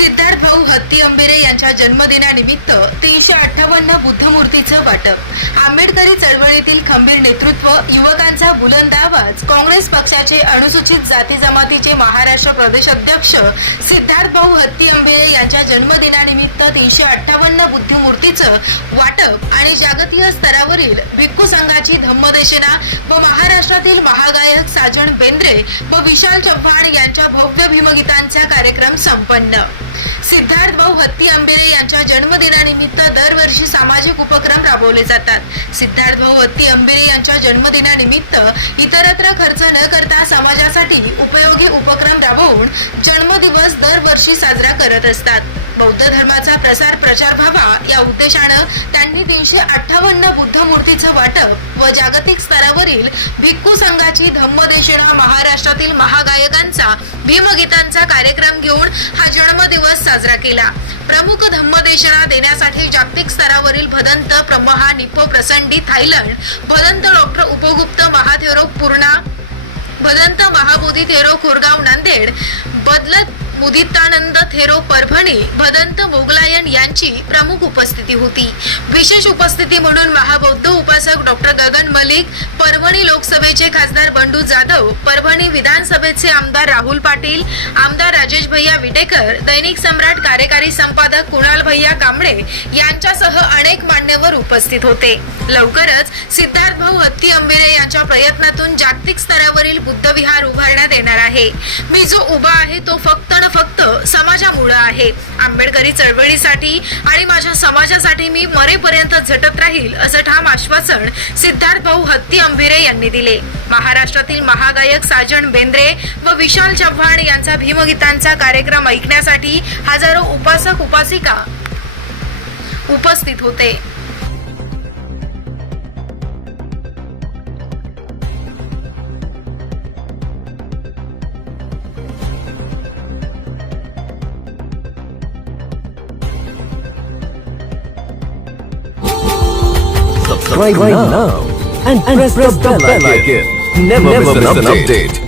सिद्धार्थ भाऊ हत्ती अंबेरे यांच्या जन्मदिनानिमित्त तीनशे अठ्ठावन्न बुद्धमूर्तीचं वाटप. आंबेडकरी चळवळीतील खंबीर नेतृत्व युवकांचा बुलंद आवाज काँग्रेस पक्षाचे अनुसूचित जाती जमातीचे महाराष्ट्र प्रदेश अध्यक्ष सिद्धार्थ भाऊ हत्ती अंबेरे यांच्या जन्मदिनानिमित्त तीनशे अठ्ठावन्न बुद्धमूर्तीचं वाटप आणि जागतिक स्तरावरील भिक्खू संघाची धम्मदेशना व महाराष्ट्रातील महागायक साजन बेंद्रे व विशाल चव्हाण यांच्या भव्य भीमगीतांचा कार्यक्रम संपन्न. सिद्धार्थ भाऊ हत्ती आंबेरे यांच्या जन्मदिनानिमित्त दरवर्षी सामाजिक उपक्रम राबवले जातात. सिद्धार्थ भाऊ हत्ती आंबेरे यांच्या जन्मदिनानिमित्त इतरत्र खर्च न करता समाजासाठी उपयोगी उपक्रम राबवून जन्मदिवस दरवर्षी साजरा करत असतात. बौद्ध धर्माचा प्रसार प्रचार व्हावा या उद्देशानं त्यांनी तीनशे अठ्ठावन्न बुद्ध मूर्तीचं वाटप व जागतिक स्तरावरील भिक्खू संघाची धम्मदेशिणा महाराष्ट्रातील महागायकांचा भीमगीतांचा कार्यक्रम घेऊन हा जन्मदिवस साजरा केला. प्रमुख धम्मदेशना देण्यासाठी जागतिक स्तरावरील भदंत प्रमहा निप्पो प्रसंडी थायलंड भदंत डॉक्टर उपगुप्त महाथेरो पूर्णा भदंत महाबोधी थेरो खुरगाव नांदेड बदलत मुदितानंद थेरो परभणी भदंत मोगलायन यांची प्रमुख उपस्थिती होती. विशेष उपस्थिती म्हणून महाबौद्ध उपासक डॉक्टर गगन मलिक लोकसभेचे खासदार बंडू जाधव परभणी विधानसभेचे आमदार राहुल पाटील आमदार राजेश भैया विटेकर दैनिक सम्राट कार्यकारी संपादक कुणाल भैया कांबळे यांच्यासह अनेक मान्यवर उपस्थित होते. लवकरच सिद्धार्थ भाऊ हत्ती अंबेरे यांच्या प्रयत्नातून जागतिक स्तरावरील बुद्धविहार उभारण्यात येणार आहे. मी जो उभा आहे तो फक्त न फक्त समाजामुळे आहे. आंबेडकरी चळवळीसाठी आणि माझ्या समाजासाठी मी मरेपर्यंत झटत राहील असं ठाम आश्वासन सिद्धार्थ भाऊ हत्ती अंबेरे यांनी दिले. महाराष्ट्रातील महागायक साजन बेंद्रे व विशाल चव्हाण यांचा भीमगीतांचा कार्यक्रम ऐकण्यासाठी हजारो उपासक उपासिका उपस्थित होते. Subscribe now. And, press, the bell icon. Never, miss an update.